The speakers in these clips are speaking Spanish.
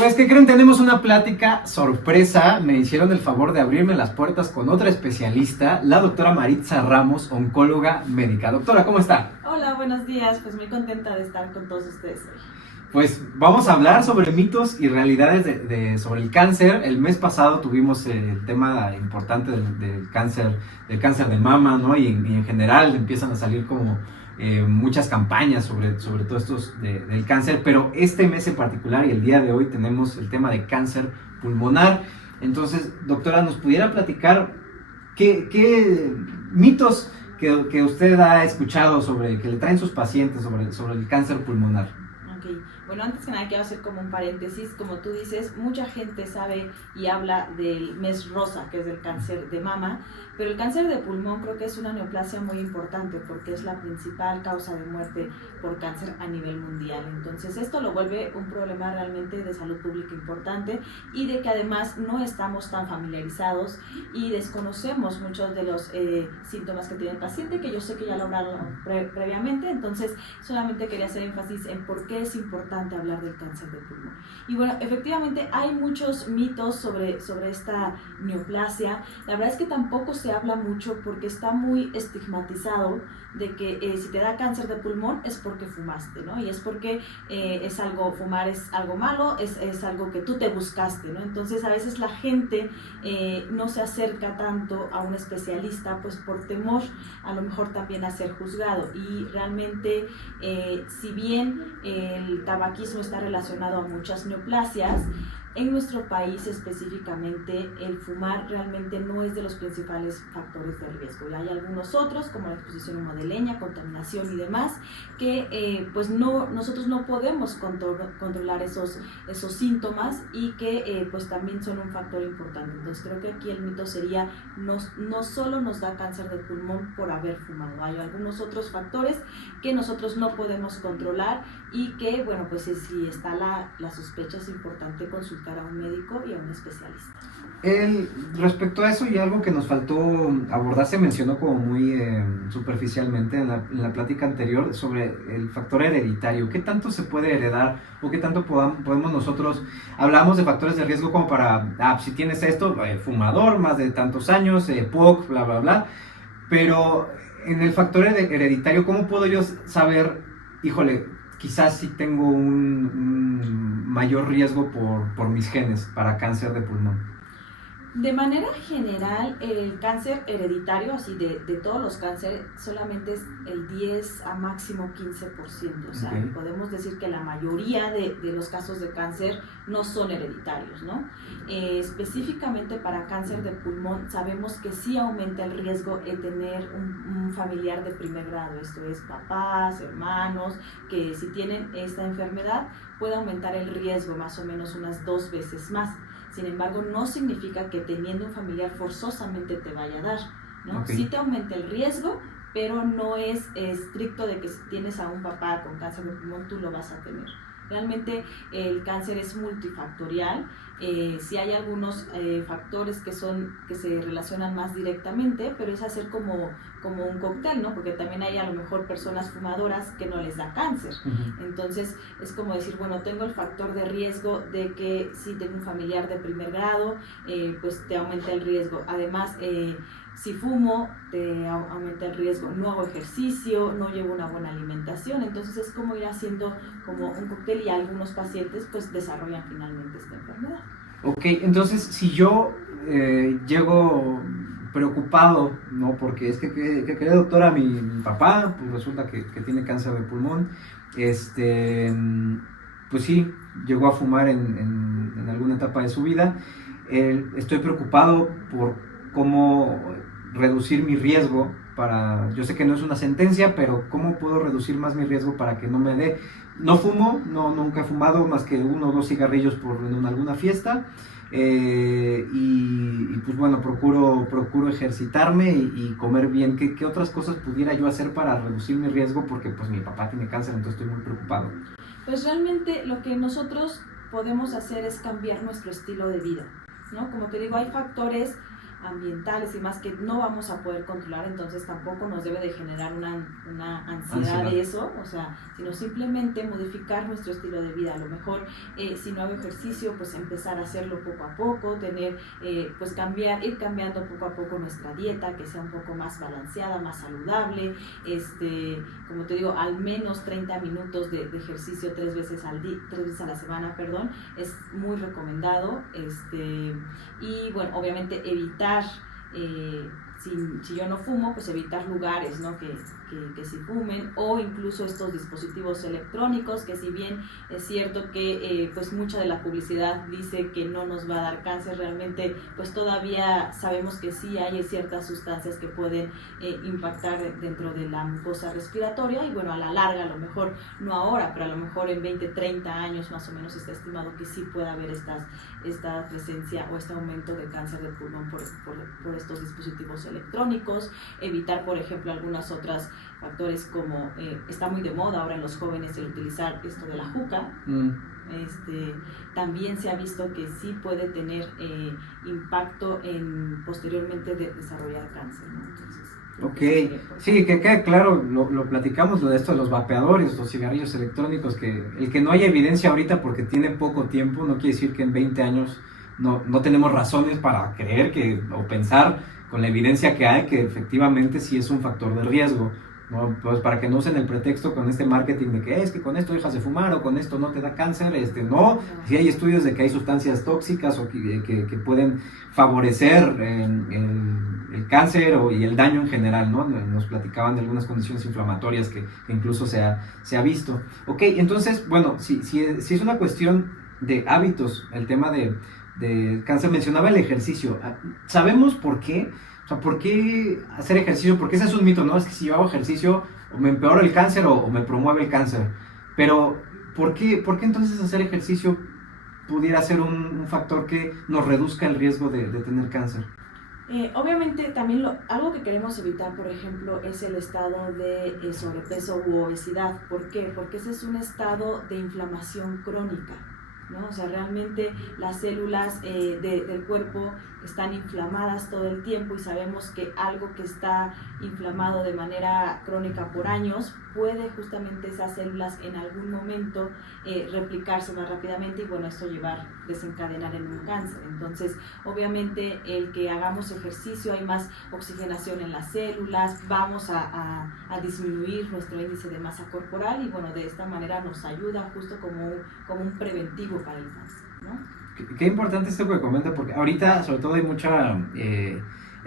Pues, ¿qué creen? Tenemos una plática sorpresa. Me hicieron el favor de abrirme las puertas con otra especialista, la doctora Maritza Ramos, oncóloga médica. Doctora, ¿cómo está? Hola, buenos días. Pues muy contenta de estar con todos ustedes hoy. Pues vamos a hablar sobre mitos y realidades sobre el cáncer. El mes pasado tuvimos el tema importante del cáncer de mama, ¿no? Y en general empiezan a salir como muchas campañas sobre todo esto del cáncer, pero este mes en particular y el día de hoy tenemos el tema de cáncer pulmonar. Entonces, doctora, ¿nos pudiera platicar qué mitos que usted ha escuchado que le traen sus pacientes sobre el cáncer pulmonar? Okay. Bueno, antes que nada quiero hacer como un paréntesis. Como tú dices, mucha gente sabe y habla del mes rosa, que es el cáncer de mama, pero el cáncer de pulmón creo que es una neoplasia muy importante porque es la principal causa de muerte por cáncer a nivel mundial. Entonces esto lo vuelve un problema realmente de salud pública importante y de que además no estamos tan familiarizados y desconocemos muchos de los síntomas que tiene el paciente, que yo sé que ya lo hablaron previamente. Entonces solamente quería hacer énfasis en por qué es importante hablar del cáncer de pulmón. Y bueno, efectivamente hay muchos mitos sobre esta neoplasia. La verdad es que tampoco se habla mucho porque está muy estigmatizado de que si te da cáncer de pulmón es porque fumaste, ¿no? Y es porque fumar es algo malo, es algo que tú te buscaste, ¿no? Entonces a veces la gente no se acerca tanto a un especialista pues por temor a lo mejor también a ser juzgado. Y realmente si bien el tabaquismo está relacionado a muchas neoplasias, en nuestro país específicamente el fumar realmente no es de los principales factores de riesgo. Y hay algunos otros como la exposición a humo de leña, contaminación y demás que nosotros no podemos controlar esos síntomas y que pues también son un factor importante. Entonces creo que aquí el mito sería no solo nos da cáncer de pulmón por haber fumado, hay algunos otros factores que nosotros no podemos controlar y que bueno pues si está la sospecha es importante consultar a un médico y a un especialista. Respecto a eso, y algo que nos faltó abordar, se mencionó como muy superficialmente en la plática anterior sobre el factor hereditario. ¿Qué tanto se puede heredar o qué tanto podemos nosotros? Hablamos de factores de riesgo como para, si tienes esto, fumador, más de tantos años, POC, bla, bla, bla. Pero en el factor hereditario, ¿cómo puedo yo saber, híjole, quizás sí tengo un mayor riesgo por mis genes para cáncer de pulmón? De manera general, el cáncer hereditario, así de todos los cánceres, solamente es el 10 a máximo 15%. O sea, okay, podemos decir que la mayoría de los casos de cáncer no son hereditarios, ¿no? Específicamente para cáncer de pulmón, sabemos que sí aumenta el riesgo de tener un familiar de primer grado, esto es papás, hermanos, que si tienen esta enfermedad puede aumentar el riesgo más o menos unas 2 veces más. Sin embargo, no significa que teniendo un familiar forzosamente te vaya a dar, ¿no? Okay. Sí te aumenta el riesgo, pero no es estricto de que si tienes a un papá con cáncer de pulmón, tú lo vas a tener. Realmente el cáncer es multifactorial. Sí hay algunos factores que se relacionan más directamente, pero es hacer como un cóctel, ¿no? Porque también hay a lo mejor personas fumadoras que no les da cáncer. Uh-huh. Entonces es como decir, bueno, tengo el factor de riesgo de que si tengo un familiar de primer grado, pues te aumenta el riesgo. Además, si fumo, te aumenta el riesgo, no hago ejercicio, no llevo una buena alimentación. Entonces es como ir haciendo como un cóctel y algunos pacientes pues desarrollan finalmente esta enfermedad. Ok, entonces si yo llego preocupado, ¿no? Porque es que querida doctora, mi papá pues resulta que tiene cáncer de pulmón, pues sí, llegó a fumar en alguna etapa de su vida. Estoy preocupado por cómo reducir mi riesgo yo sé que no es una sentencia, pero cómo puedo reducir más mi riesgo para que no me dé. No fumo, nunca he fumado más que 1 o 2 cigarrillos en alguna fiesta, y pues bueno, procuro ejercitarme y comer bien. ¿Qué otras cosas pudiera yo hacer para reducir mi riesgo? Porque pues mi papá tiene cáncer, entonces estoy muy preocupado. Pues realmente lo que nosotros podemos hacer es cambiar nuestro estilo de vida, ¿no? Como te digo, hay factores ambientales y más que no vamos a poder controlar, entonces tampoco nos debe de generar una ansiedad de eso, o sea, sino simplemente modificar nuestro estilo de vida. A lo mejor si no hago ejercicio, pues empezar a hacerlo poco a poco, tener, pues ir cambiando poco a poco nuestra dieta, que sea un poco más balanceada, más saludable, como te digo, al menos 30 minutos de ejercicio 3 veces a la semana, perdón, es muy recomendado, y bueno, obviamente evitar, si yo no fumo, pues evitar lugares, ¿no? que sí fumen, o incluso estos dispositivos electrónicos, que si bien es cierto que pues mucha de la publicidad dice que no nos va a dar cáncer, realmente pues todavía sabemos que sí hay ciertas sustancias que pueden impactar dentro de la mucosa respiratoria, y bueno, a la larga, a lo mejor no ahora, pero a lo mejor en 20, 30 años más o menos está estimado que sí pueda haber esta presencia o este aumento de cáncer de pulmón por estos dispositivos electrónicos. Evitar, por ejemplo, algunas otras factores como está muy de moda ahora en los jóvenes el utilizar esto de la juca. También se ha visto que sí puede tener impacto en posteriormente de desarrollar cáncer, ¿no? Entonces, ok, sí, que queda claro, lo platicamos, lo de esto de los vapeadores, los cigarrillos electrónicos, que el que no haya evidencia ahorita porque tiene poco tiempo, no quiere decir que en 20 años no tenemos razones para creer o pensar con la evidencia que hay que efectivamente sí es un factor de riesgo, ¿no? Pues para que no usen el pretexto con este marketing de que es que con esto dejas de fumar o con esto no te da cáncer, no, sí hay estudios de que hay sustancias tóxicas o que pueden favorecer el cáncer y el daño en general, ¿no? Nos platicaban de algunas condiciones inflamatorias que incluso se ha visto. Ok, entonces, bueno, si es una cuestión de hábitos, el tema de cáncer, mencionaba el ejercicio, ¿sabemos por qué? O sea, ¿por qué hacer ejercicio? Porque ese es un mito, ¿no? Es que si yo hago ejercicio o me empeora el cáncer o me promueve el cáncer. Pero, ¿por qué entonces hacer ejercicio pudiera ser un factor que nos reduzca el riesgo de tener cáncer? Obviamente también algo que queremos evitar, por ejemplo, es el estado de sobrepeso u obesidad. ¿Por qué? Porque ese es un estado de inflamación crónica, ¿no? O sea, realmente las células del cuerpo están inflamadas todo el tiempo, y sabemos que algo que está inflamado de manera crónica por años puede justamente esas células en algún momento replicarse más rápidamente, y bueno, esto desencadenar en un cáncer. Entonces, obviamente el que hagamos ejercicio, hay más oxigenación en las células, vamos a disminuir nuestro índice de masa corporal, y bueno, de esta manera nos ayuda justo como un preventivo para el cáncer, ¿no? Qué importante esto que comenta, porque ahorita sobre todo hay mucha...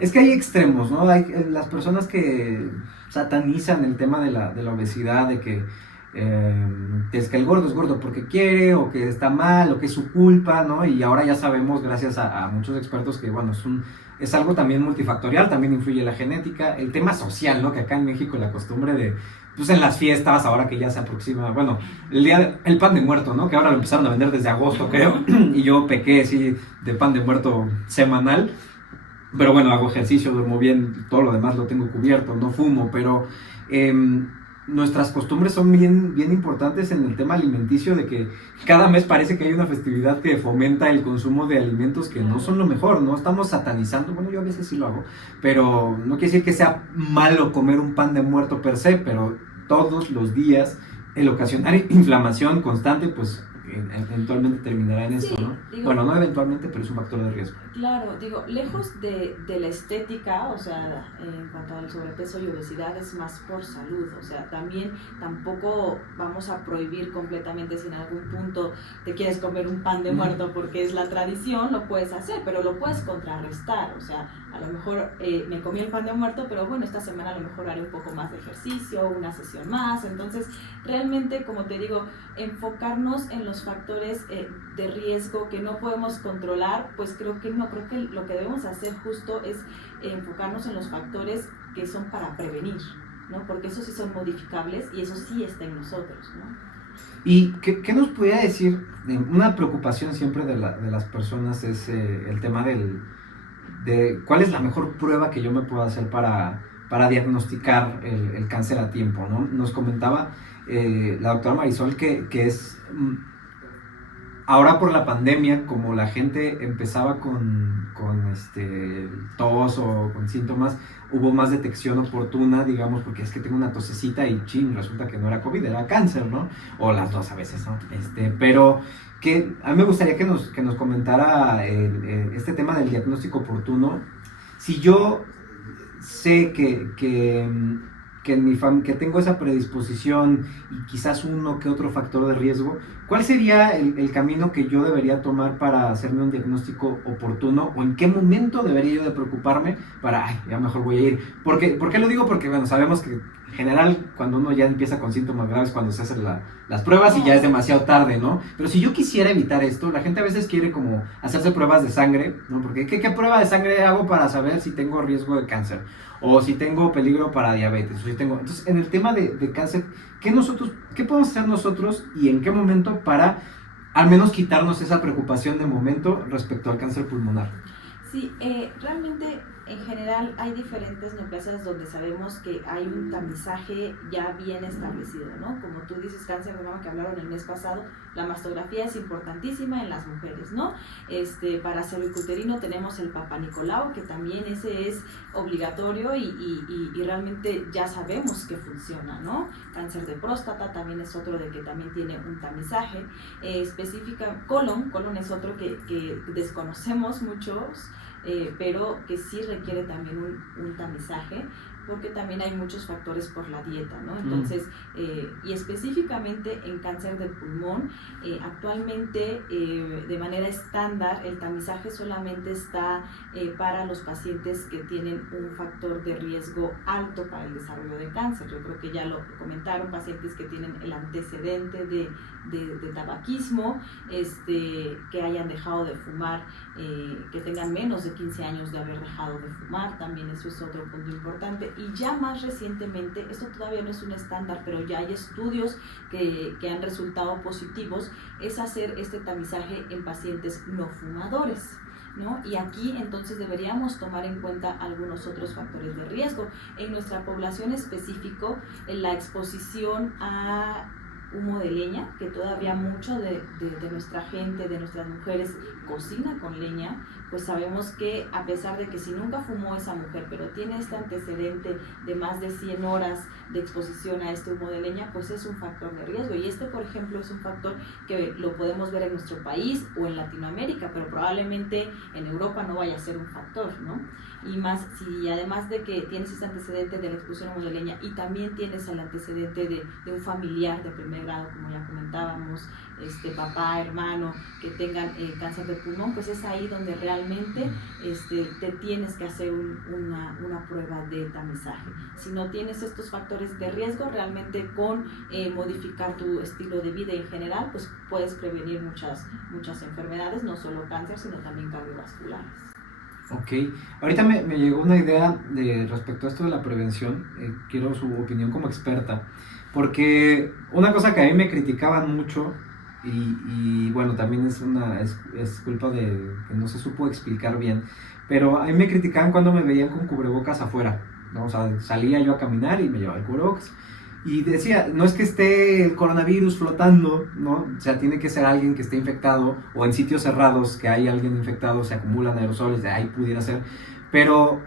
es que hay extremos, ¿no? Hay las personas que satanizan el tema de la obesidad, de que es que el gordo es gordo porque quiere, o que está mal, o que es su culpa, ¿no? Y ahora ya sabemos, gracias a muchos expertos, que bueno, es algo también multifactorial, también influye la genética, el tema social, ¿no? Que acá en México la costumbre de, pues en las fiestas, ahora que ya se aproxima, bueno, el pan de muerto, ¿no? Que ahora lo empezaron a vender desde agosto, creo, y yo pequé, sí, de pan de muerto semanal, pero bueno, hago ejercicio, duermo bien, todo lo demás lo tengo cubierto, no fumo, pero nuestras costumbres son bien importantes en el tema alimenticio, de que cada mes parece que hay una festividad que fomenta el consumo de alimentos que no son lo mejor, no estamos satanizando, bueno, yo a veces sí lo hago, pero no quiere decir que sea malo comer un pan de muerto per se, pero todos los días el ocasionar inflamación constante, pues eventualmente terminará en esto, ¿no? Bueno, no eventualmente, pero es un factor de riesgo. Claro, lejos de la estética, o sea, en cuanto al sobrepeso y obesidad, es más por salud, o sea, tampoco vamos a prohibir completamente, si en algún punto te quieres comer un pan de muerto porque es la tradición, lo puedes hacer, pero lo puedes contrarrestar, o sea, a lo mejor me comí el pan de muerto, pero bueno, esta semana a lo mejor haré un poco más de ejercicio, una sesión más. Entonces, realmente, como te digo, enfocarnos en los factores de riesgo que no podemos controlar, pues creo que lo que debemos hacer justo es enfocarnos en los factores que son para prevenir, ¿no? Porque esos sí son modificables y eso sí está en nosotros, ¿no? ¿Y qué nos podría decir? Una preocupación siempre de las personas es el tema de cuál es la mejor prueba que yo me puedo hacer para diagnosticar el cáncer a tiempo, ¿no? Nos comentaba la doctora Marisol que es ahora por la pandemia, como la gente empezaba con tos o con síntomas, hubo más detección oportuna, digamos, porque es que tengo una tosecita y chin, resulta que no era COVID, era cáncer, ¿no? O las dos a veces, ¿no? Pero que a mí me gustaría que nos comentara este tema del diagnóstico oportuno. Si yo sé que tengo esa predisposición y quizás uno que otro factor de riesgo, ¿cuál sería el camino que yo debería tomar para hacerme un diagnóstico oportuno? ¿O en qué momento debería yo de preocuparme para, ay, ya mejor voy a ir? ¿Por qué lo digo? Porque, bueno, sabemos que en general cuando uno ya empieza con síntomas graves cuando se hacen las pruebas y ya es demasiado tarde, ¿no? Pero si yo quisiera evitar esto, la gente a veces quiere como hacerse pruebas de sangre, ¿no? Porque ¿qué prueba de sangre hago para saber si tengo riesgo de cáncer? O si tengo peligro para diabetes, o si tengo... Entonces, en el tema de cáncer, ¿qué podemos hacer nosotros y en qué momento para al menos quitarnos esa preocupación de momento respecto al cáncer pulmonar? Sí, realmente en general hay diferentes neoplasias donde sabemos que hay un tamizaje ya bien establecido, ¿no? Como tú dices, cáncer de mama que hablaron el mes pasado, la mastografía es importantísima en las mujeres, ¿no? Para cervicuterino tenemos el Papa Nicolau, que también ese es obligatorio y realmente ya sabemos que funciona, ¿no? Cáncer de próstata también es otro de que también tiene un tamizaje colon es otro que desconocemos muchos, pero que sí requiere también un tamizaje, porque también hay muchos factores por la dieta, ¿no? Entonces, y específicamente en cáncer de pulmón, actualmente de manera estándar el tamizaje solamente está para los pacientes que tienen un factor de riesgo alto para el desarrollo de cáncer. Yo creo que ya lo comentaron, pacientes que tienen el antecedente de tabaquismo, que hayan dejado de fumar, que tengan menos de 15 años de haber dejado de fumar, también eso es otro punto importante. Y ya más recientemente, esto todavía no es un estándar, pero ya hay estudios que han resultado positivos, es hacer este tamizaje en pacientes no fumadores, ¿no? Y aquí entonces deberíamos tomar en cuenta algunos otros factores de riesgo. En nuestra población específico, la exposición a humo de leña, que todavía mucho de nuestra gente, de nuestras mujeres, cocina con leña, pues sabemos que a pesar de que si nunca fumó esa mujer, pero tiene este antecedente de más de 100 horas de exposición a este humo de leña, pues es un factor de riesgo. Y por ejemplo, es un factor que lo podemos ver en nuestro país o en Latinoamérica, pero probablemente en Europa no vaya a ser un factor, ¿no? Y más, si además de que tienes ese antecedente de la exposición a humo de leña y también tienes el antecedente de un familiar de primer grado, como ya comentábamos, papá, hermano, que tengan cáncer de pulmón, pues es ahí donde realmente te tienes que hacer una prueba de tamizaje. Si no tienes estos factores de riesgo, realmente con modificar tu estilo de vida en general, pues puedes prevenir muchas enfermedades, no solo cáncer, sino también cardiovasculares. Ok, ahorita me llegó una idea respecto a esto de la prevención, quiero su opinión como experta, porque una cosa que a mí me criticaban mucho, y bueno, también es culpa de que no se supo explicar bien, pero a mí me criticaban cuando me veían con cubrebocas afuera, ¿no? O sea, salía yo a caminar y me llevaba el cubrebocas. Y decía, no es que esté el coronavirus flotando, ¿no? O sea, tiene que ser alguien que esté infectado, o en sitios cerrados que hay alguien infectado, se acumulan aerosoles, de ahí pudiera ser. Pero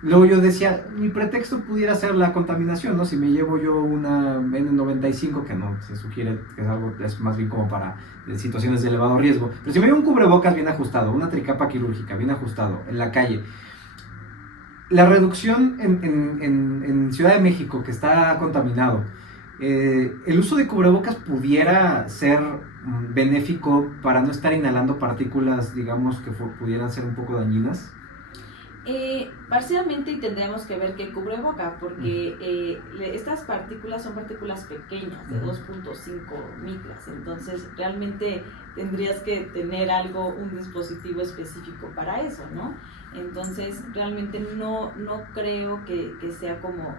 luego yo decía, mi pretexto pudiera ser la contaminación, ¿no? Si me llevo yo una N95, que no se sugiere que es más bien como para situaciones de elevado riesgo, pero si me llevo un cubrebocas bien ajustado, una tricapa quirúrgica bien ajustado, en la calle, la reducción en Ciudad de México, que está contaminado, el uso de cubrebocas pudiera ser benéfico para no estar inhalando partículas, digamos, que pudieran ser un poco dañinas. Parcialmente tendríamos que ver qué cubreboca, porque estas partículas son partículas pequeñas, de 2.5 micras, entonces realmente tendrías que tener un dispositivo específico para eso, ¿no? Entonces realmente no creo que sea como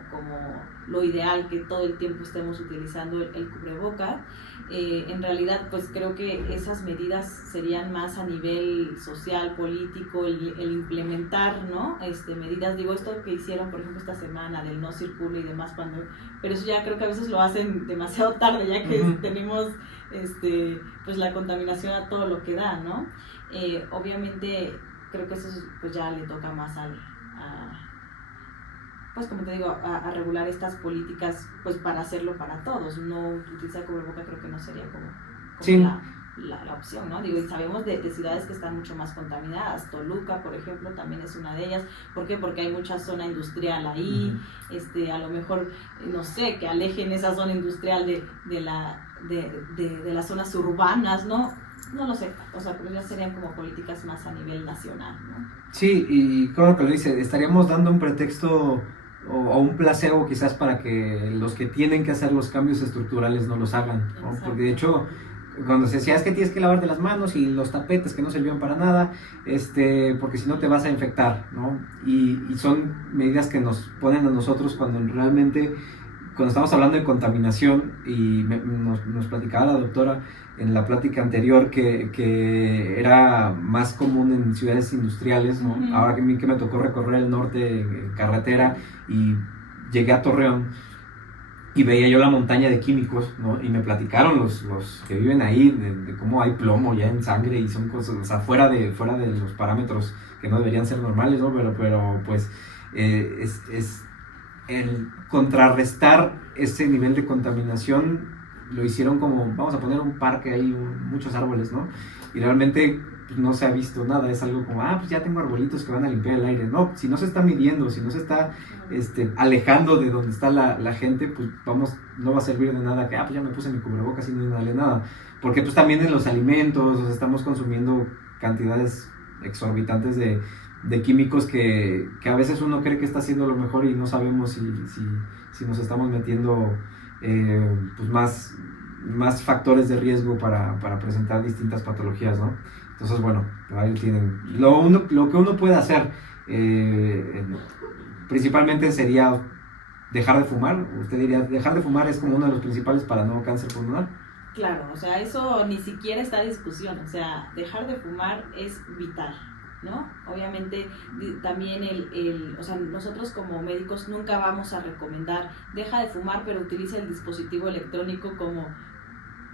lo ideal que todo el tiempo estemos utilizando el cubreboca. En realidad, pues creo que esas medidas serían más a nivel social, político, el implementar, ¿no? Medidas, digo, esto que hicieron, por ejemplo, esta semana del no circulo y demás, pero eso ya creo que a veces lo hacen demasiado tarde, ya que tenemos pues la contaminación a todo lo que da, ¿no? Obviamente, creo que eso pues ya le toca más pues como te digo, a regular estas políticas pues para hacerlo para todos. No utilizar cubreboca creo que no sería como sí. la opción, ¿no? Digo, y sabemos de ciudades que están mucho más contaminadas. Toluca, por ejemplo, también es una de ellas. ¿Por qué? Porque hay mucha zona industrial ahí. A lo mejor, no sé, que alejen esa zona industrial de las zonas urbanas, ¿no? No lo sé, o sea, pero ya serían como políticas más a nivel nacional, ¿no? Sí, y como que lo dice, estaríamos dando un pretexto o un placebo quizás para que los que tienen que hacer los cambios estructurales no los hagan, ¿no? Porque de hecho, cuando se decía es que tienes que lavarte las manos y los tapetes que no sirvieron para nada, porque si no te vas a infectar, ¿no? Y son medidas que nos ponen a nosotros cuando realmente, cuando estamos hablando de contaminación, y nos platicaba la doctora en la plática anterior que era más común en ciudades industriales, ¿no? Ahora que me tocó recorrer el norte en carretera y llegué a Torreón y veía yo la montaña de químicos, ¿no? Y me platicaron los que viven ahí de cómo hay plomo ya en sangre y son cosas, o sea, fuera de los parámetros que no deberían ser normales, ¿no? Pero pues es el contrarrestar ese nivel de contaminación. Lo hicieron como, vamos a poner un parque ahí, muchos árboles, ¿no? Y realmente pues, no se ha visto nada, es algo como, pues ya tengo arbolitos que van a limpiar el aire. No, si no se está midiendo, si no se está alejando de donde está la gente, pues no va a servir de nada que, pues ya me puse mi cubrebocas y no dale nada. Porque pues también en los alimentos, o sea, estamos consumiendo cantidades exorbitantes de químicos que a veces uno cree que está haciendo lo mejor y no sabemos si nos estamos metiendo pues más factores de riesgo para presentar distintas patologías, ¿no? Entonces, bueno, ahí tienen. Lo que uno puede hacer principalmente sería dejar de fumar. Usted diría, dejar de fumar es como uno de los principales para no cáncer pulmonar. Claro, o sea, eso ni siquiera está en discusión, o sea, dejar de fumar es vital, ¿no? Obviamente también o sea, nosotros como médicos nunca vamos a recomendar deja de fumar pero utiliza el dispositivo electrónico como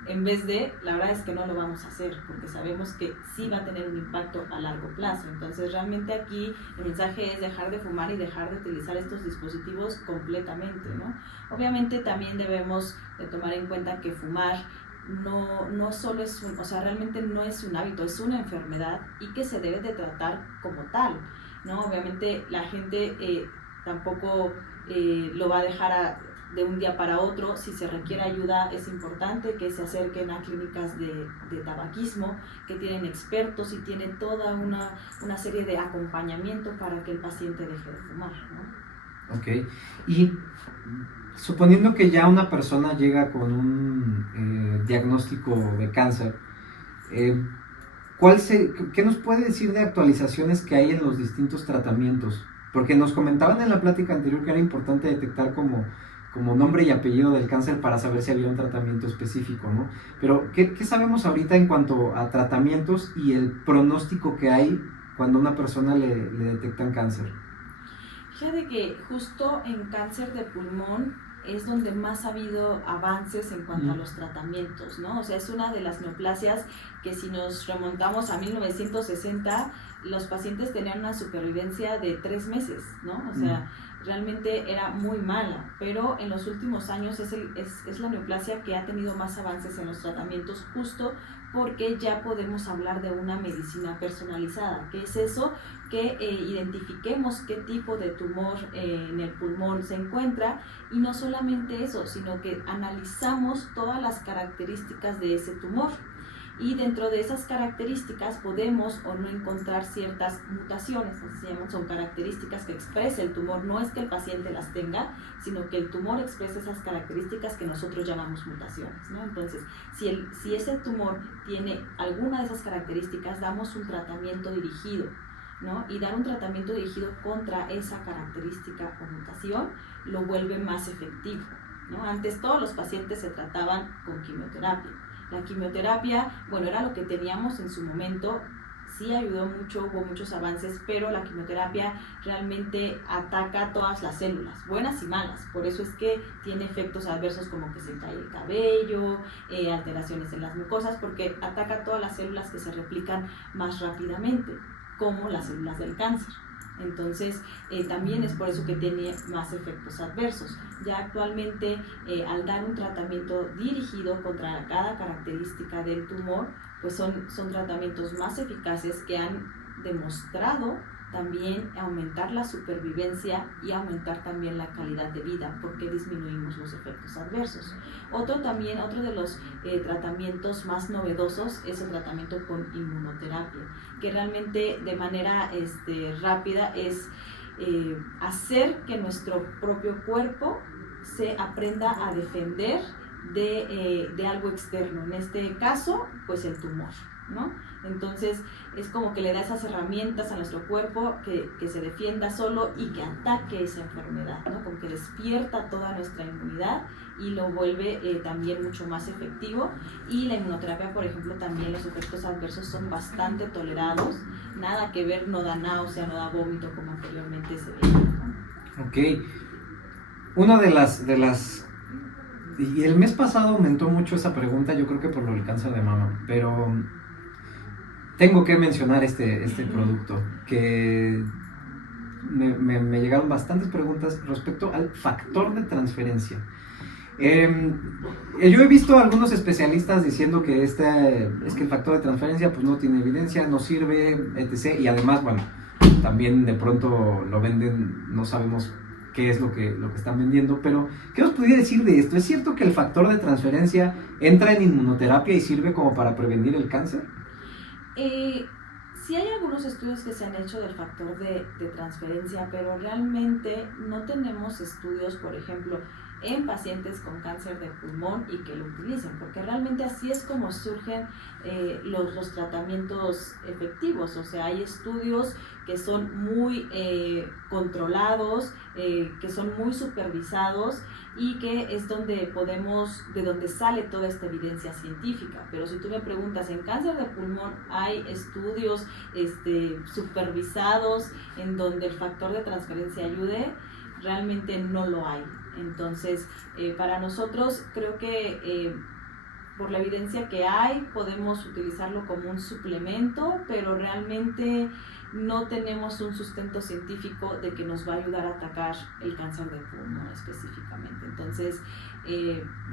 en vez de, la verdad es que no lo vamos a hacer porque sabemos que sí va a tener un impacto a largo plazo. Entonces realmente aquí el mensaje es dejar de fumar y dejar de utilizar estos dispositivos completamente, ¿no? Obviamente también debemos de tomar en cuenta que fumar no solo es o sea, realmente no es un hábito, es una enfermedad y que se debe de tratar como tal, ¿no? Obviamente la gente tampoco lo va a dejar de un día para otro. Si se requiere ayuda es importante que se acerquen a clínicas de tabaquismo que tienen expertos y tienen toda una serie de acompañamiento para que el paciente deje de fumar, ¿no? Ok, y suponiendo que ya una persona llega con un diagnóstico de cáncer, ¿qué nos puede decir de actualizaciones que hay en los distintos tratamientos? Porque nos comentaban en la plática anterior que era importante detectar como nombre y apellido del cáncer para saber si había un tratamiento específico, ¿no? Pero, ¿qué sabemos ahorita en cuanto a tratamientos y el pronóstico que hay cuando a una persona le detectan cáncer? Fíjate que justo en cáncer de pulmón es donde más ha habido avances en cuanto a los tratamientos, ¿no? O sea, es una de las neoplasias que si nos remontamos a 1960, los pacientes tenían una supervivencia de 3 meses, ¿no? O sea, realmente era muy mala, pero en los últimos años es la neoplasia que ha tenido más avances en los tratamientos justo porque ya podemos hablar de una medicina personalizada. ¿Qué es eso? Que identifiquemos qué tipo de tumor en el pulmón se encuentra y no solamente eso, sino que analizamos todas las características de ese tumor. Y dentro de esas características podemos o no encontrar ciertas mutaciones, son características que expresa el tumor, no es que el paciente las tenga, sino que el tumor expresa esas características que nosotros llamamos mutaciones, ¿no? Entonces, si ese tumor tiene alguna de esas características, damos un tratamiento dirigido. ¿no? Y dar un tratamiento dirigido contra esa característica o mutación lo vuelve más efectivo, ¿no? Antes todos los pacientes se trataban con quimioterapia. La quimioterapia, bueno, era lo que teníamos en su momento, sí ayudó mucho, hubo muchos avances, pero la quimioterapia realmente ataca todas las células, buenas y malas. Por eso es que tiene efectos adversos como que se cae el cabello, alteraciones en las mucosas, porque ataca todas las células que se replican más rápidamente, como las células del cáncer. Entonces, también es por eso que tiene más efectos adversos. Ya actualmente, al dar un tratamiento dirigido contra cada característica del tumor, pues son tratamientos más eficaces que han demostrado también aumentar la supervivencia y aumentar también la calidad de vida, porque disminuimos los efectos adversos. Otro de los tratamientos más novedosos es el tratamiento con inmunoterapia, que realmente de manera rápida es hacer que nuestro propio cuerpo se aprenda a defender de algo externo, en este caso, pues el tumor, ¿no? Entonces, es como que le da esas herramientas a nuestro cuerpo que se defienda solo y que ataque esa enfermedad, ¿no? Como que despierta toda nuestra inmunidad y lo vuelve también mucho más efectivo. Y la inmunoterapia, por ejemplo, también los efectos adversos son bastante tolerados, nada que ver, no da náusea, no da vómito como anteriormente se veía, ¿no? Ok. Una de las y el mes pasado aumentó mucho esa pregunta, yo creo que por lo del cáncer de mama, pero tengo que mencionar este producto, que me llegaron bastantes preguntas respecto al factor de transferencia. Yo he visto a algunos especialistas diciendo que es que el factor de transferencia pues no tiene evidencia, no sirve, etc. Y además, bueno, también de pronto lo venden, no sabemos qué es lo que están vendiendo, pero ¿qué nos podría decir de esto? ¿Es cierto que el factor de transferencia entra en inmunoterapia y sirve como para prevenir el cáncer? Sí hay algunos estudios que se han hecho del factor de transferencia, pero realmente no tenemos estudios, por ejemplo, en pacientes con cáncer de pulmón y que lo utilicen, porque realmente así es como surgen los tratamientos efectivos. O sea, hay estudios que son muy controlados, que son muy supervisados y que es de donde sale toda esta evidencia científica. Pero si tú me preguntas, ¿en cáncer de pulmón hay estudios supervisados en donde el factor de transferencia ayude? Realmente no lo hay. Entonces, para nosotros creo que por la evidencia que hay podemos utilizarlo como un suplemento, pero realmente no tenemos un sustento científico de que nos va a ayudar a atacar el cáncer de pulmón específicamente. Entonces,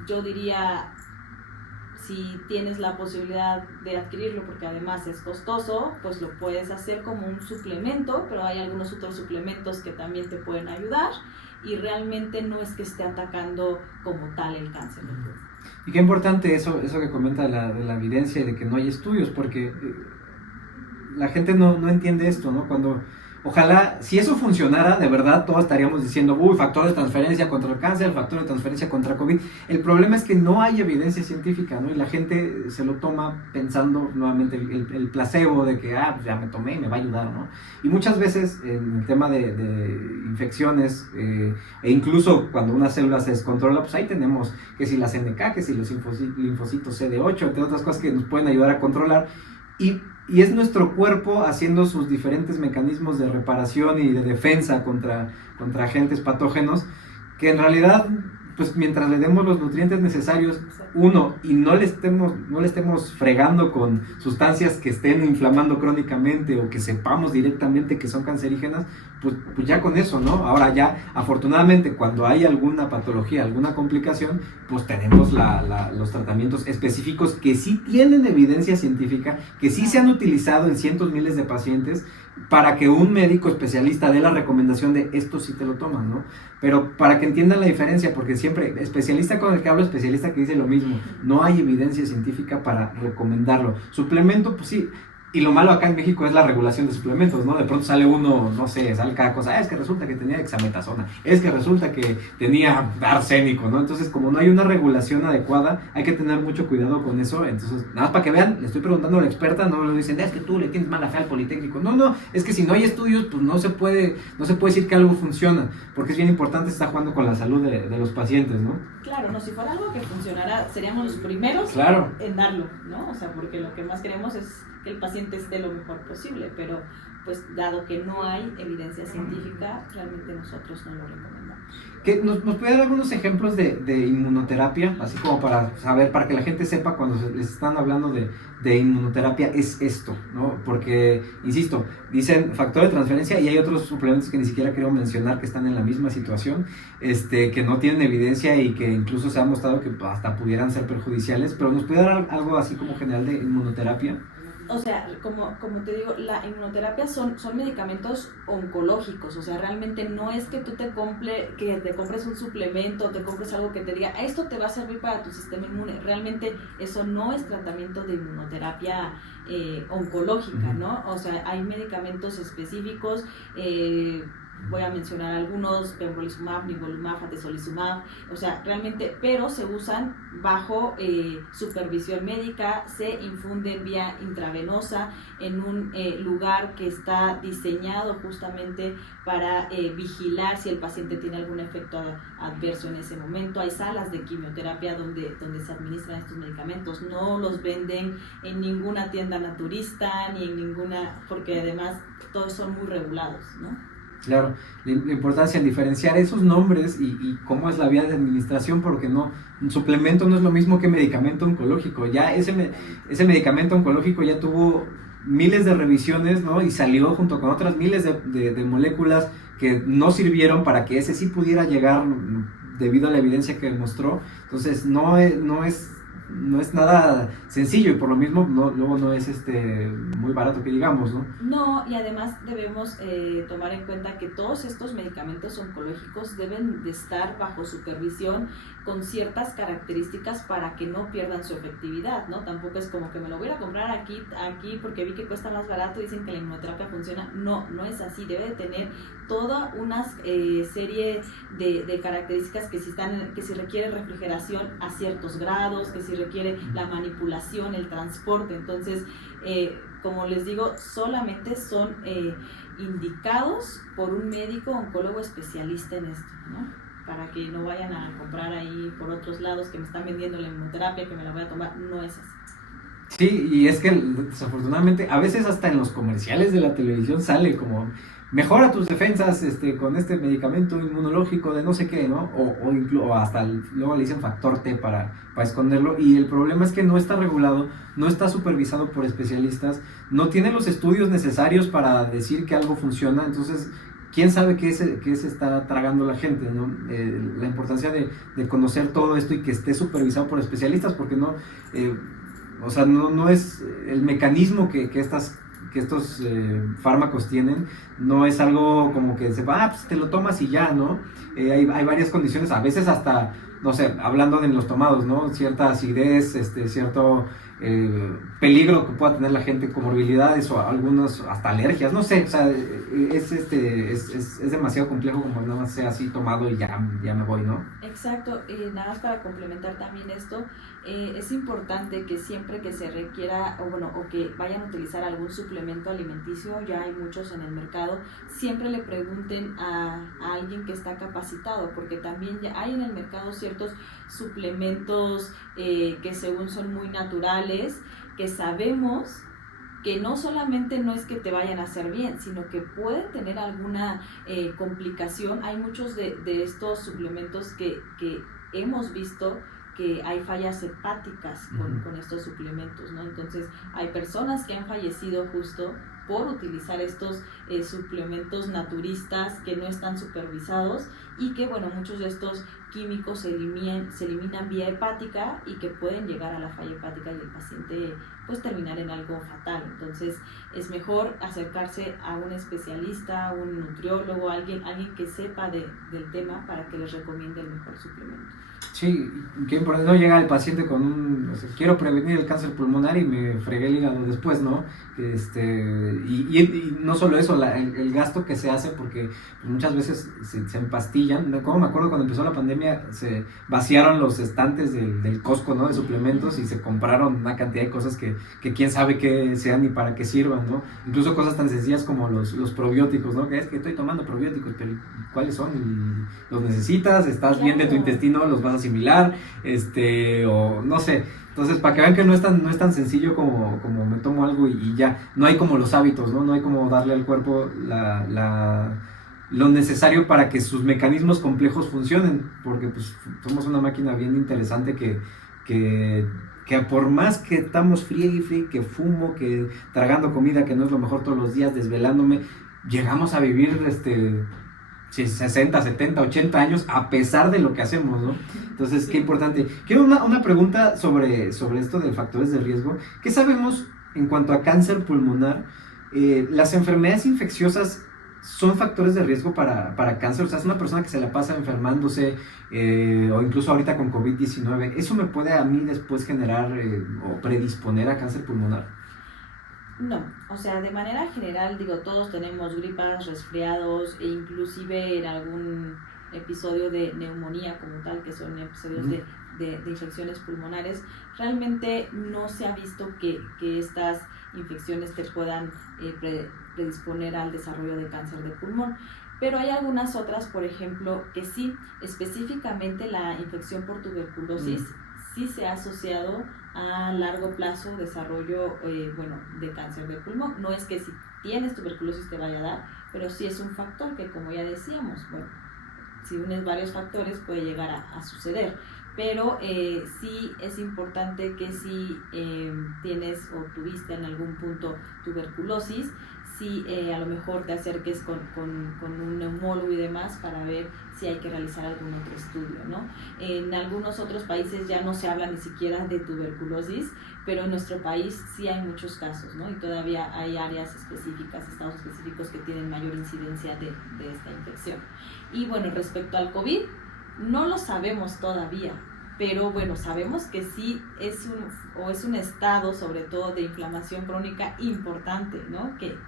yo diría, si tienes la posibilidad de adquirirlo, porque además es costoso, pues lo puedes hacer como un suplemento, pero hay algunos otros suplementos que también te pueden ayudar y realmente no es que esté atacando como tal el cáncer de pulmón. Y qué importante eso que comenta de la evidencia y de que no hay estudios, porque la gente no entiende esto, ¿no? Ojalá, si eso funcionara, de verdad todos estaríamos diciendo, factor de transferencia contra el cáncer, factor de transferencia contra COVID. El problema es que no hay evidencia científica, ¿no? Y la gente se lo toma pensando nuevamente el placebo de que, pues ya me tomé y me va a ayudar, ¿no? Y muchas veces en el tema de infecciones, e incluso cuando una célula se descontrola, pues ahí tenemos que si la CNK, que si los linfocitos CD8, entre otras cosas que nos pueden ayudar a controlar. Y es nuestro cuerpo haciendo sus diferentes mecanismos de reparación y de defensa contra agentes patógenos, que en realidad, pues mientras le demos los nutrientes necesarios, y no le estemos fregando con sustancias que estén inflamando crónicamente o que sepamos directamente que son cancerígenas, pues ya con eso, ¿no? Ahora ya, afortunadamente, cuando hay alguna patología, alguna complicación, pues tenemos los tratamientos específicos que sí tienen evidencia científica, que sí se han utilizado en cientos miles de pacientes, para que un médico especialista dé la recomendación de esto sí te lo tomas, ¿no? Pero para que entiendan la diferencia, porque siempre, especialista con el que hablo, especialista que dice lo mismo, no hay evidencia científica para recomendarlo. Suplemento, pues sí, Y lo malo acá en México es la regulación de suplementos, ¿no? De pronto sale uno, no sé, sale cada cosa, es que resulta que tenía hexametasona, es que resulta que tenía arsénico, ¿no? Entonces, como no hay una regulación adecuada, hay que tener mucho cuidado con eso. Entonces, nada más para que vean, le estoy preguntando a la experta, no lo dicen, es que tú le tienes mala fe al Politécnico. No, no, es que si no hay estudios, pues no se puede decir que algo funciona, porque es bien importante estar jugando con la salud de los pacientes, ¿no? Claro, no, si fuera algo que funcionara, seríamos los primeros claro. en darlo, ¿no? O sea, porque lo que más queremos es que el paciente esté lo mejor posible, pero pues dado que no hay evidencia científica, realmente nosotros no lo recomendamos. ¿Nos puede dar algunos ejemplos de inmunoterapia? Así como para saber, para que la gente sepa cuando les están hablando de inmunoterapia es esto, ¿no? Porque, insisto, dicen factor de transferencia y hay otros suplementos que ni siquiera quiero mencionar que están en la misma situación, que no tienen evidencia y que incluso se ha mostrado que hasta pudieran ser perjudiciales, pero ¿nos puede dar algo así como general de inmunoterapia? O sea, como te digo, la inmunoterapia son medicamentos oncológicos, o sea, realmente no es que tú te compres un suplemento, te compres algo que te diga, esto te va a servir para tu sistema inmune. Realmente eso no es tratamiento de inmunoterapia oncológica, ¿no? O sea, hay medicamentos específicos, voy a mencionar algunos, pembrolizumab, nivolumab, atezolizumab, o sea, realmente, pero se usan bajo supervisión médica, se infunden vía intravenosa en un lugar que está diseñado justamente para vigilar si el paciente tiene algún efecto adverso en ese momento. Hay salas de quimioterapia donde se administran estos medicamentos, no los venden en ninguna tienda naturista, ni en ninguna, porque además todos son muy regulados, ¿no? Claro, la importancia en diferenciar esos nombres y cómo es la vía de administración, porque no, un suplemento no es lo mismo que medicamento oncológico. Ya ese medicamento oncológico ya tuvo miles de revisiones, ¿no? Y salió junto con otras miles de moléculas que no sirvieron para que ese sí pudiera llegar debido a la evidencia que mostró. Entonces no es nada sencillo y por lo mismo luego no es muy barato que digamos, ¿no? No, y además debemos tomar en cuenta que todos estos medicamentos oncológicos deben de estar bajo supervisión con ciertas características para que no pierdan su efectividad, ¿no? Tampoco es como que me lo voy a comprar aquí porque vi que cuesta más barato y dicen que la inmunoterapia funciona. No es así, debe de tener toda una serie de características que si requiere refrigeración a ciertos grados, que si requiere la manipulación, el transporte. Entonces, como les digo, solamente son indicados por un médico oncólogo especialista en esto, ¿no? Para que no vayan a comprar ahí por otros lados que me están vendiendo la inmunoterapia, que me la voy a tomar. No es así. Sí, y es que desafortunadamente a veces hasta en los comerciales de la televisión sale como mejora tus defensas con este medicamento inmunológico de no sé qué, ¿no? O hasta luego le dicen factor T para esconderlo, y el problema es que no está regulado, no está supervisado por especialistas, no tiene los estudios necesarios para decir que algo funciona. Entonces quién sabe qué se está tragando la gente, ¿no? La importancia de conocer todo esto y que esté supervisado por especialistas, porque no, o sea, no es el mecanismo que estos fármacos tienen, no es algo como que se va, pues te lo tomas y ya, ¿no? Hay varias condiciones, a veces hasta, no sé, hablando de los tomados, ¿no? Cierta acidez, cierto peligro que pueda tener la gente, comorbilidades o algunas hasta alergias, no sé, o sea, es demasiado complejo como nada más sea así tomado y ya me voy, ¿no? Exacto, nada más para complementar también esto, es importante que siempre que se requiera o que vayan a utilizar algún suplemento alimenticio, ya hay muchos en el mercado, siempre le pregunten a alguien que está capacitado, porque también ya hay en el mercado ciertos suplementos que según son muy naturales, que sabemos que no solamente no es que te vayan a hacer bien, sino que pueden tener alguna complicación. Hay muchos de estos suplementos que hemos visto que hay fallas hepáticas con estos suplementos, ¿no? Entonces hay personas que han fallecido justo por utilizar estos suplementos naturistas que no están supervisados y que, bueno, muchos de estos químicos se eliminan vía hepática y que pueden llegar a la falla hepática y el paciente pues terminar en algo fatal. Entonces es mejor acercarse a un especialista, un nutriólogo, alguien que sepa del tema para que les recomiende el mejor suplemento. Sí, qué importante, no llega el paciente con o sea, quiero prevenir el cáncer pulmonar y me fregué el hígado después, ¿no? Y no solo eso, el gasto que se hace porque pues, muchas veces se empastillan. Como me acuerdo cuando empezó la pandemia, se vaciaron los estantes del Costco, ¿no? De suplementos y se compraron una cantidad de cosas que quién sabe qué sean ni para qué sirvan, ¿no? Incluso cosas tan sencillas como los probióticos, ¿no? Que es que estoy tomando probióticos, pero ¿cuáles son? Y los necesitas, estás bien de tu intestino, los vas a asimilar, o no sé. Entonces, para que vean que no es tan sencillo como me tomo algo y ya. No hay como los hábitos, ¿no? No hay como darle al cuerpo lo necesario para que sus mecanismos complejos funcionen, porque pues somos una máquina bien interesante que por más que estamos friegue, que fumo, que tragando comida, que no es lo mejor todos los días, desvelándome, llegamos a vivir 60, 70, 80 años a pesar de lo que hacemos, ¿no? Entonces, qué importante. Quiero una pregunta sobre esto de factores de riesgo. ¿Qué sabemos en cuanto a cáncer pulmonar? ¿Las enfermedades infecciosas son factores de riesgo para cáncer? O sea, es una persona que se la pasa enfermándose, o incluso ahorita con COVID-19. ¿Eso me puede a mí después generar o predisponer a cáncer pulmonar? No, o sea, de manera general, digo, todos tenemos gripas, resfriados e inclusive en algún episodio de neumonía como tal, que son episodios de infecciones pulmonares. Realmente no se ha visto que estas infecciones te puedan predisponer al desarrollo de cáncer de pulmón. Pero hay algunas otras, por ejemplo, que sí, específicamente la infección por tuberculosis, sí se ha asociado a largo plazo desarrollo de cáncer de pulmón. No es que si tienes tuberculosis te vaya a dar, pero sí es un factor que, como ya decíamos, bueno, si unes varios factores puede llegar a suceder. Pero sí es importante que si tienes o tuviste en algún punto tuberculosis, sí a lo mejor te acerques con un neumólogo y demás para ver si hay que realizar algún otro estudio, ¿no? En algunos otros países ya no se habla ni siquiera de tuberculosis, pero en nuestro país sí hay muchos casos, ¿no? Y todavía hay áreas específicas, estados específicos que tienen mayor incidencia de esta infección. Y bueno, respecto al COVID, no lo sabemos todavía, pero bueno, sabemos que sí es un estado, sobre todo de inflamación crónica importante, ¿no? Que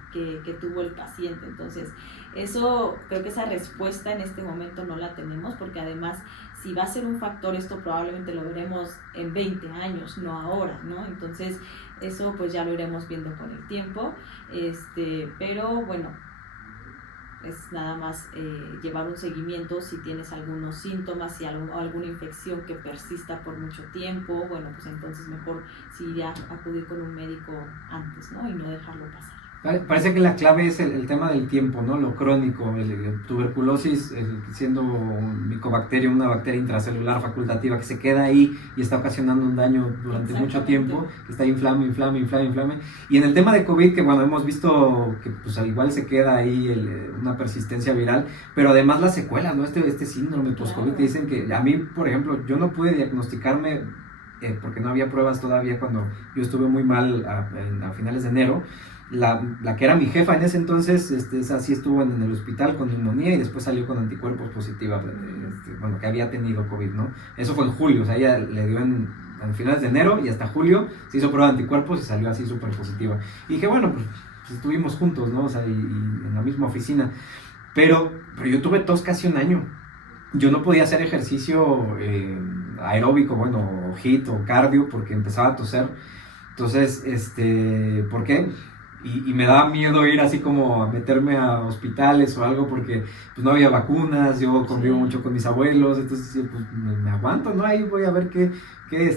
tuvo el paciente. Entonces, eso, creo que esa respuesta en este momento no la tenemos, porque además, si va a ser un factor, esto probablemente lo veremos en 20 años, no ahora, ¿no? Entonces, eso pues ya lo iremos viendo con el tiempo, pero bueno, es nada más llevar un seguimiento si tienes algunos síntomas, si alguna infección que persista por mucho tiempo, bueno, pues entonces mejor sí ya acudir con un médico antes, ¿no? Y no dejarlo pasar. Parece que la clave es el tema del tiempo, ¿no? Lo crónico, el tuberculosis siendo un micobacteria, una bacteria intracelular facultativa que se queda ahí y está ocasionando un daño durante mucho tiempo, que está inflame. Y en el tema de COVID, que bueno, hemos visto que pues al igual se queda ahí una persistencia viral, pero además las secuelas, ¿no? Este síndrome post-COVID, que dicen que a mí, por ejemplo, yo no pude diagnosticarme porque no había pruebas todavía cuando yo estuve muy mal a finales de enero. La que era mi jefa en ese entonces, esa sí estuvo en el hospital con neumonía y después salió con anticuerpos positiva, que había tenido COVID, ¿no? Eso fue en julio, o sea, ella le dio en finales de enero y hasta julio se hizo prueba de anticuerpos y salió así súper positiva. Y dije, bueno, pues estuvimos juntos, ¿no? O sea, y en la misma oficina. Pero yo tuve tos casi un año. Yo no podía hacer ejercicio aeróbico, bueno, HIIT o cardio, porque empezaba a toser. Entonces, ¿por qué? Y me daba miedo ir así como a meterme a hospitales o algo porque pues no había vacunas, yo convivo mucho con mis abuelos, entonces pues me aguanto, ¿no? Ahí voy a ver qué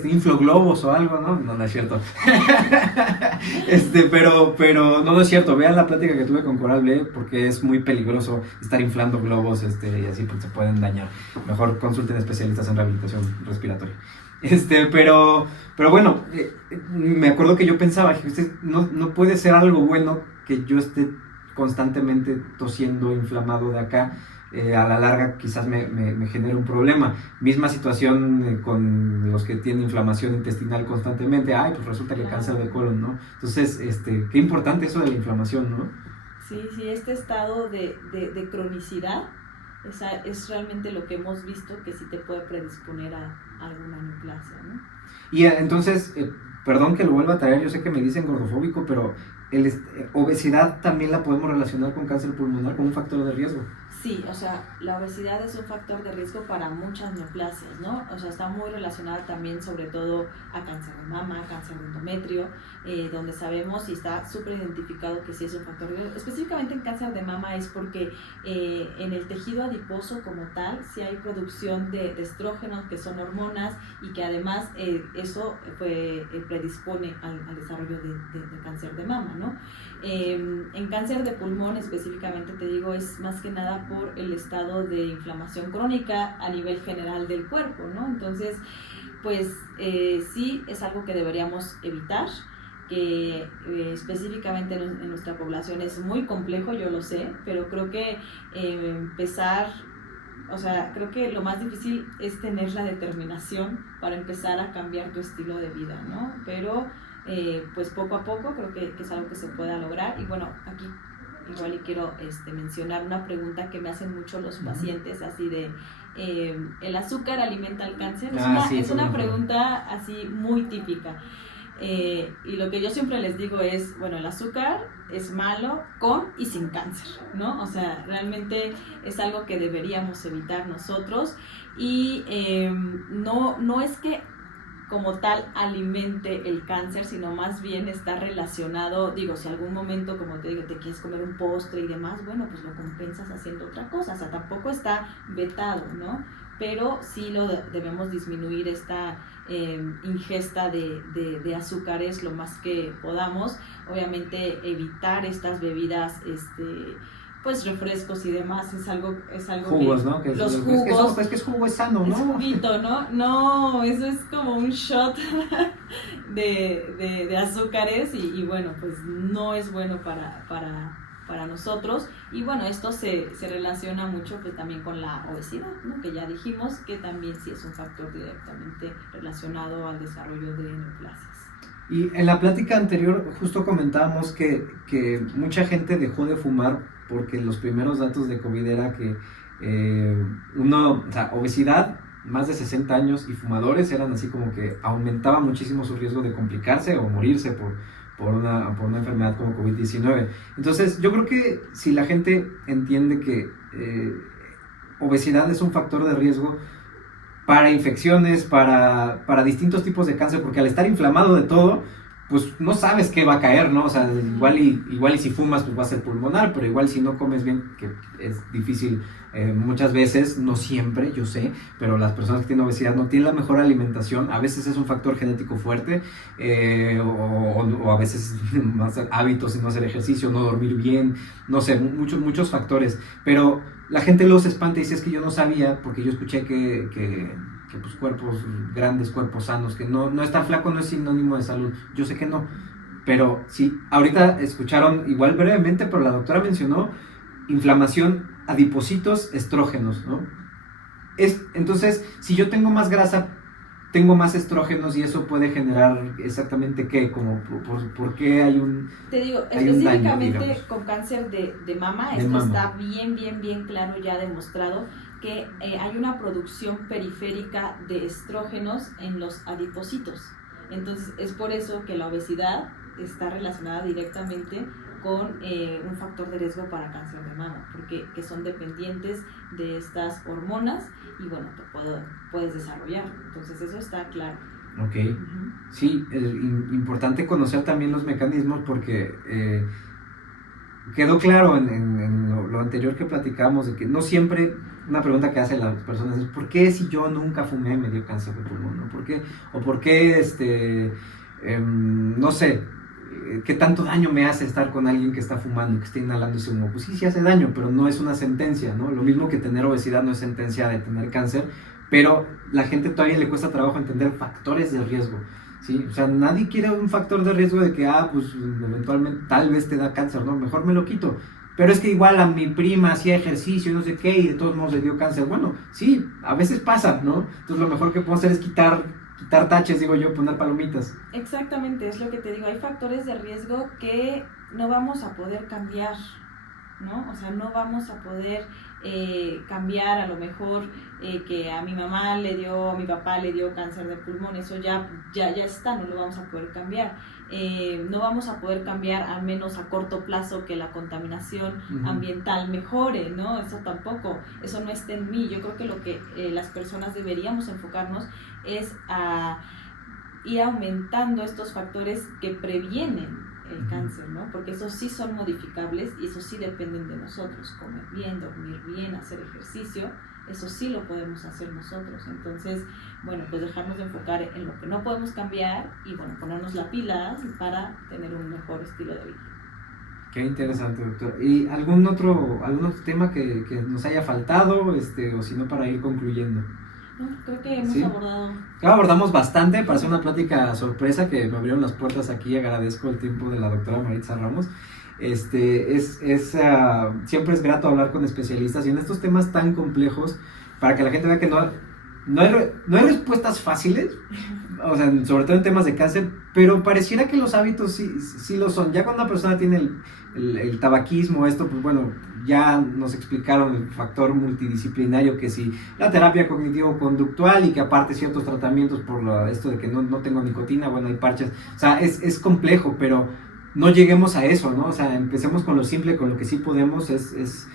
inflo globos o algo, ¿no? No es cierto. pero no es cierto, vean la plática que tuve con Coral Blé porque es muy peligroso estar inflando globos y así porque se pueden dañar. Mejor consulten especialistas en rehabilitación respiratoria. Pero bueno, me acuerdo que yo pensaba, no puede ser algo bueno que yo esté constantemente tosiendo, inflamado de acá, a la larga quizás me genere un problema. Misma situación con los que tienen inflamación intestinal constantemente, pues resulta que cáncer de colon, ¿no? Entonces, qué importante eso de la inflamación, ¿no? Sí, este estado de cronicidad es realmente lo que hemos visto que sí te puede predisponer a alguna neoplasia, ¿no? Y entonces, perdón que lo vuelva a traer, yo sé que me dicen gordofóbico, pero obesidad también la podemos relacionar con cáncer pulmonar como un factor de riesgo. Sí, o sea, la obesidad es un factor de riesgo para muchas neoplasias, ¿no? O sea, está muy relacionada también sobre todo a cáncer de mama, cáncer de endometrio, donde sabemos y está súper identificado que sí es un factor de riesgo. Específicamente en cáncer de mama es porque en el tejido adiposo como tal, sí hay producción de estrógenos, que son hormonas, y que además eso predispone al desarrollo de cáncer de mama, ¿no? En cáncer de pulmón específicamente, te digo, es más que nada por el estado de inflamación crónica a nivel general del cuerpo, ¿no? Entonces, pues sí es algo que deberíamos evitar, que específicamente en nuestra población es muy complejo, yo lo sé, pero creo que empezar, o sea, creo que lo más difícil es tener la determinación para empezar a cambiar tu estilo de vida, ¿no? Pero pues poco a poco creo que es algo que se pueda lograr. Y bueno, aquí igual y quiero mencionar una pregunta que me hacen mucho los pacientes, así de ¿el azúcar alimenta el cáncer? Es una pregunta así muy típica. Y lo que yo siempre les digo es, bueno, el azúcar es malo con y sin cáncer, ¿no? O sea, realmente es algo que deberíamos evitar nosotros, y no es que como tal alimente el cáncer, sino más bien está relacionado, digo, si algún momento, como te digo, te quieres comer un postre y demás, bueno, pues lo compensas haciendo otra cosa, o sea, tampoco está vetado, ¿no? Pero sí lo debemos disminuir esta ingesta de azúcares lo más que podamos, obviamente evitar estas bebidas, pues refrescos y demás, es algo jugos, que, ¿no? Que los jugos, es que es jugo, es sano, ¿no? Es juguito, ¿no? No, eso es como un shot de azúcares, y bueno, pues no es bueno para nosotros. Y bueno, esto se relaciona mucho pues también con la obesidad, ¿no? Que ya dijimos que también sí es un factor directamente relacionado al desarrollo de neoplasias. Y en la plática anterior justo comentábamos que mucha gente dejó de fumar porque los primeros datos de COVID era que o sea, obesidad, más de 60 años y fumadores eran así como que aumentaba muchísimo su riesgo de complicarse o morirse por una enfermedad como COVID-19. Entonces yo creo que si la gente entiende que obesidad es un factor de riesgo para infecciones, para distintos tipos de cáncer, porque al estar inflamado de todo, pues no sabes qué va a caer, ¿no? O sea, igual y si fumas, pues va a ser pulmonar, pero igual si no comes bien, que es difícil muchas veces, no siempre, yo sé, pero las personas que tienen obesidad no tienen la mejor alimentación, a veces es un factor genético fuerte, o a veces más hábitos, no hacer ejercicio, no dormir bien, no sé, muchos factores, pero la gente luego se espanta y dice, es que yo no sabía, porque yo escuché que pues cuerpos grandes, cuerpos sanos, que no estar flaco no es sinónimo de salud, yo sé que no, pero sí, ahorita escucharon igual brevemente, pero la doctora mencionó inflamación, adipocitos, estrógenos, ¿no? Entonces, si yo tengo más grasa, tengo más estrógenos, y eso puede generar exactamente qué, como por qué hay un... Te digo, hay un específicamente daño, con cáncer de mama, de esto mama. está bien claro, ya demostrado, que hay una producción periférica de estrógenos en los adipocitos. Entonces, es por eso que la obesidad está relacionada directamente con un factor de riesgo para cáncer de mama, porque que son dependientes de estas hormonas, y bueno, puedes desarrollar. Entonces, eso está claro. Ok, sí, importante conocer también los mecanismos, porque quedó claro en lo anterior que platicábamos, de que no siempre, una pregunta que hacen las personas es, ¿por qué si yo nunca fumé me dio cáncer de pulmón? ¿No? ¿Por qué? O ¿por qué, no sé, qué tanto daño me hace estar con alguien que está fumando, que está inhalando ese humo? Pues sí hace daño, pero no es una sentencia, ¿no? Lo mismo que tener obesidad no es sentencia de tener cáncer, pero la gente todavía le cuesta trabajo entender factores de riesgo, ¿sí? O sea, nadie quiere un factor de riesgo de que, pues eventualmente tal vez te da cáncer, ¿no? Mejor me lo quito. Pero es que igual a mi prima hacía ejercicio, no sé qué, y de todos modos le dio cáncer. Bueno, sí, a veces pasa, ¿no? Entonces lo mejor que puedo hacer es quitar taches, digo yo, poner palomitas. Exactamente, es lo que te digo. Hay factores de riesgo que no vamos a poder cambiar, ¿no? O sea, no vamos a poder cambiar a lo mejor que a mi mamá le dio, a mi papá le dio cáncer de pulmón, eso ya está, no lo vamos a poder cambiar. No vamos a poder cambiar, al menos a corto plazo, que la contaminación ambiental mejore, ¿no? Eso tampoco, eso no está en mí. Yo creo que lo que las personas deberíamos enfocarnos es a ir aumentando estos factores que previenen el cáncer, ¿no? Porque esos sí son modificables y esos sí dependen de nosotros. Comer bien, dormir bien, hacer ejercicio, eso sí lo podemos hacer nosotros. Entonces, bueno, pues dejarnos de enfocar en lo que no podemos cambiar y, bueno, ponernos la pila para tener un mejor estilo de vida. Qué interesante, doctor. ¿Y algún otro tema que nos haya faltado, o si no, para ir concluyendo? No, creo que hemos abordado. Abordamos bastante, para hacer una plática sorpresa que me abrieron las puertas aquí. Agradezco el tiempo de la doctora Maritza Ramos. Siempre es grato hablar con especialistas y en estos temas tan complejos, para que la gente vea que no hay respuestas fáciles, o sea, sobre todo en temas de cáncer, pero pareciera que los hábitos sí lo son. Ya cuando una persona tiene el tabaquismo, pues bueno, ya nos explicaron el factor multidisciplinario, que si la terapia cognitivo-conductual y que aparte ciertos tratamientos por esto de que no tengo nicotina, bueno, hay parches, o sea, es complejo, pero no lleguemos a eso, ¿no? O sea, empecemos con lo simple, con lo que sí podemos, es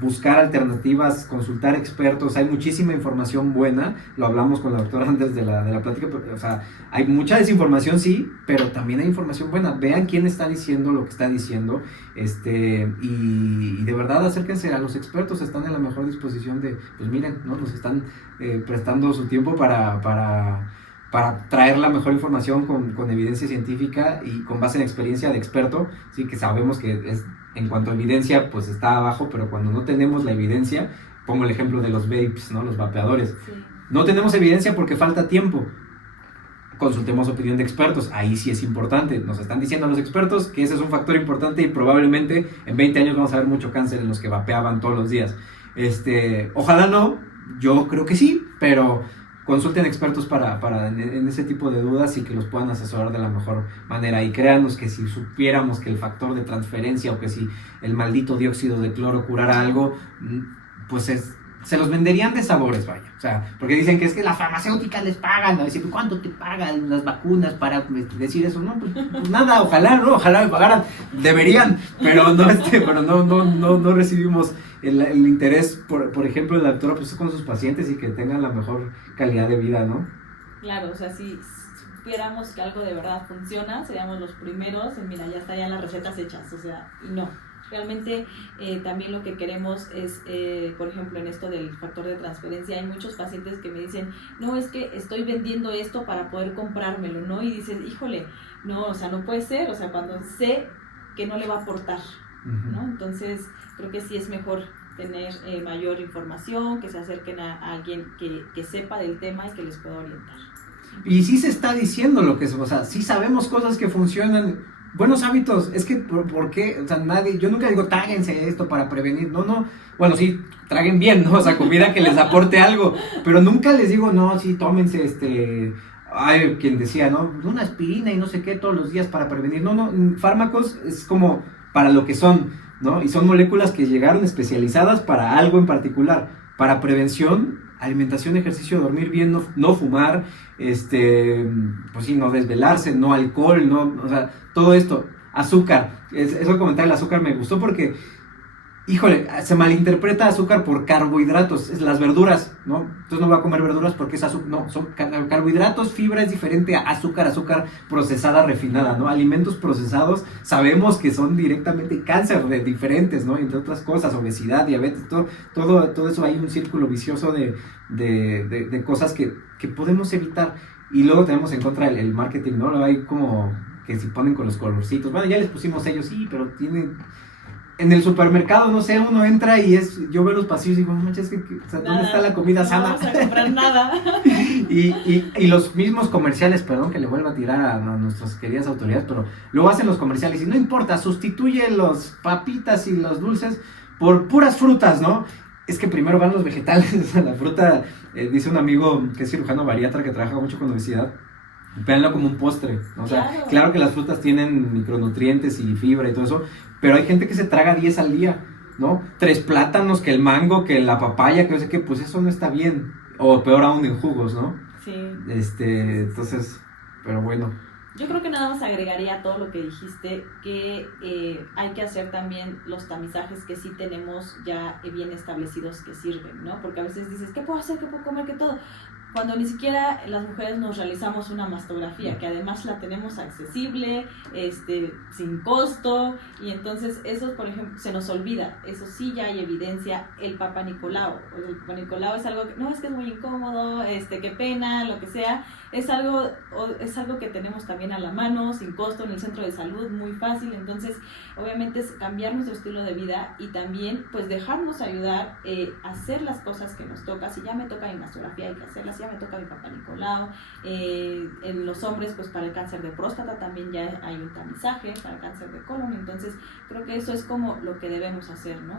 buscar alternativas, consultar expertos. Hay muchísima información buena, lo hablamos con la doctora antes de la plática, pero, o sea, hay mucha desinformación, sí, pero también hay información buena. Vean quién está diciendo lo que está diciendo, y de verdad acérquense a los expertos, están en la mejor disposición de, pues miren, ¿no? Nos están prestando su tiempo para traer la mejor información con evidencia científica y con base en experiencia de experto, sí, que sabemos que en cuanto a evidencia, pues está abajo, pero cuando no tenemos la evidencia, pongo el ejemplo de los vapes, ¿no? Los vapeadores. Sí. No tenemos evidencia porque falta tiempo. Consultemos opinión de expertos, ahí sí es importante. Nos están diciendo los expertos que ese es un factor importante y probablemente en 20 años vamos a ver mucho cáncer en los que vapeaban todos los días. Ojalá no, yo creo que sí, pero consulten expertos en ese tipo de dudas y que los puedan asesorar de la mejor manera. Y créanos que si supiéramos que el factor de transferencia o que si el maldito dióxido de cloro curara algo, pues se los venderían de sabores, vaya. O sea, porque dicen que es que las farmacéuticas les pagan, ¿no? Dicen, ¿cuánto te pagan las vacunas para decir eso? No, pues nada, ojalá, ¿no? Ojalá me pagaran, deberían, pero no recibimos el interés, por ejemplo, de la doctora, pues con sus pacientes y que tengan la mejor calidad de vida, ¿no? Claro, o sea, si supiéramos que algo de verdad funciona, seríamos los primeros en, mira, ya están ya las recetas hechas, o sea, y no. Realmente también lo que queremos es, por ejemplo, en esto del factor de transferencia, hay muchos pacientes que me dicen, no, es que estoy vendiendo esto para poder comprármelo, ¿no? Y dices, híjole, no, o sea, no puede ser, o sea, cuando sé que no le va a aportar, ¿no? Entonces, creo que sí es mejor tener mayor información, que se acerquen a alguien que sepa del tema y que les pueda orientar. Y sí se está diciendo lo que es, o sea, sí sabemos cosas que funcionan. Buenos hábitos, es que, ¿por qué? O sea, yo nunca digo, tráguense esto para prevenir, no, bueno, sí, traguen bien, ¿no? O sea, comida que les aporte algo, pero nunca les digo, no, sí, tómense, hay quien decía, ¿no? Una aspirina y no sé qué todos los días para prevenir, no, fármacos es como para lo que son, ¿no? Y son moléculas que llegaron especializadas para algo en particular, para prevención, alimentación, ejercicio, dormir bien, no fumar, pues sí, no desvelarse, no alcohol, o sea, todo esto, azúcar, eso comentar el azúcar me gustó porque, híjole, se malinterpreta azúcar por carbohidratos, es las verduras, ¿no? Entonces no voy a comer verduras porque es azúcar, no, son carbohidratos, fibra es diferente a azúcar procesada, refinada, ¿no? Alimentos procesados sabemos que son directamente cáncer de diferentes, ¿no? Entre otras cosas, obesidad, diabetes, todo eso, hay un círculo vicioso de cosas que podemos evitar. Y luego tenemos en contra el marketing, ¿no? Hay como que si ponen con los colorcitos, bueno, ya les pusimos ellos, sí, pero tienen... En el supermercado, no sé, uno entra y yo veo los pasillos y digo, no manches, o sea, ¿dónde está la comida sana? No vamos a comprar nada. y los mismos comerciales, perdón que le vuelva a tirar a nuestras queridas autoridades, pero luego hacen los comerciales y no importa, sustituye los papitas y los dulces por puras frutas, ¿no? Es que primero van los vegetales, la fruta, dice un amigo que es cirujano bariatra que trabaja mucho con obesidad, Véanlo como un postre, ¿no? O sea, Claro. claro que las frutas tienen micronutrientes y fibra y todo eso, pero hay gente que se traga 10 al día, ¿no? 3 plátanos, que el mango, que la papaya, que no sé qué, pues eso no está bien. O peor aún en jugos, ¿no? Sí. Entonces, pero bueno. Yo creo que nada más agregaría a todo lo que dijiste que hay que hacer también los tamizajes que sí tenemos ya bien establecidos que sirven, ¿no? Porque a veces dices, ¿qué puedo hacer? ¿Qué puedo comer? ¿Qué todo? Cuando ni siquiera las mujeres nos realizamos una mastografía, que además la tenemos accesible, sin costo, y entonces eso, por ejemplo, se nos olvida. Eso sí, ya hay evidencia. El Papa Nicolau, el Papa Nicolau es algo que no, es que es muy incómodo, qué pena, lo que sea. Es algo que tenemos también a la mano, sin costo, en el centro de salud, muy fácil. Entonces, obviamente es cambiar nuestro estilo de vida y también pues dejarnos ayudar a hacer las cosas que nos toca. Si ya me toca mi mastografía, hay que hacerlas. Si ya me toca mi Papa Nicolau. En los hombres, pues para el cáncer de próstata también ya hay un tamizaje, para el cáncer de colon. Entonces, creo que eso es como lo que debemos hacer, ¿no?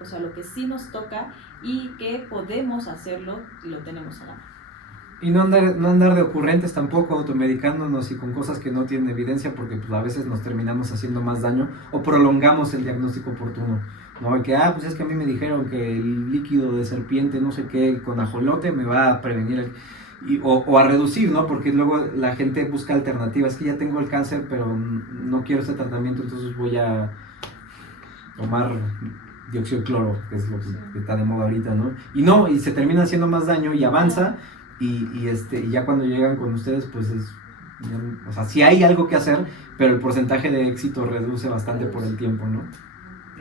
O sea, lo que sí nos toca y que podemos hacerlo y lo tenemos a la mano. Y no andar de ocurrentes tampoco, automedicándonos y con cosas que no tienen evidencia, porque pues a veces nos terminamos haciendo más daño o prolongamos el diagnóstico oportuno, ¿no? Y que, pues es que a mí me dijeron que el líquido de serpiente, no sé qué, con ajolote me va a prevenir o a reducir, ¿no? Porque luego la gente busca alternativas, es que ya tengo el cáncer, pero no quiero ese tratamiento, entonces voy a tomar dióxido de cloro, que es lo que está de moda ahorita, ¿no? Y se termina haciendo más daño y avanza. Y ya cuando llegan con ustedes, pues o sea, sí hay algo que hacer, pero el porcentaje de éxito reduce bastante por el tiempo, ¿no?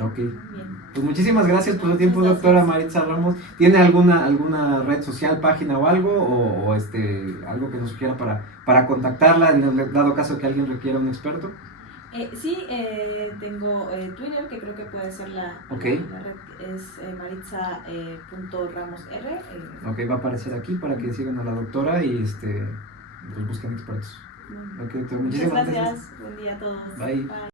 Ok. Bien. Pues muchísimas gracias por su tiempo, doctora Maritza Ramos. ¿Tiene alguna red social, página o algo? O algo que nos sugiera para contactarla en el dado caso que alguien requiera un experto? Sí, tengo Twitter, que creo que puede ser la red, es maritza.ramosr. Ok, va a aparecer aquí para que sigan a la doctora y pues busquen expertos. Okay, muchísimas gracias. Buen día a todos. Bye. Bye.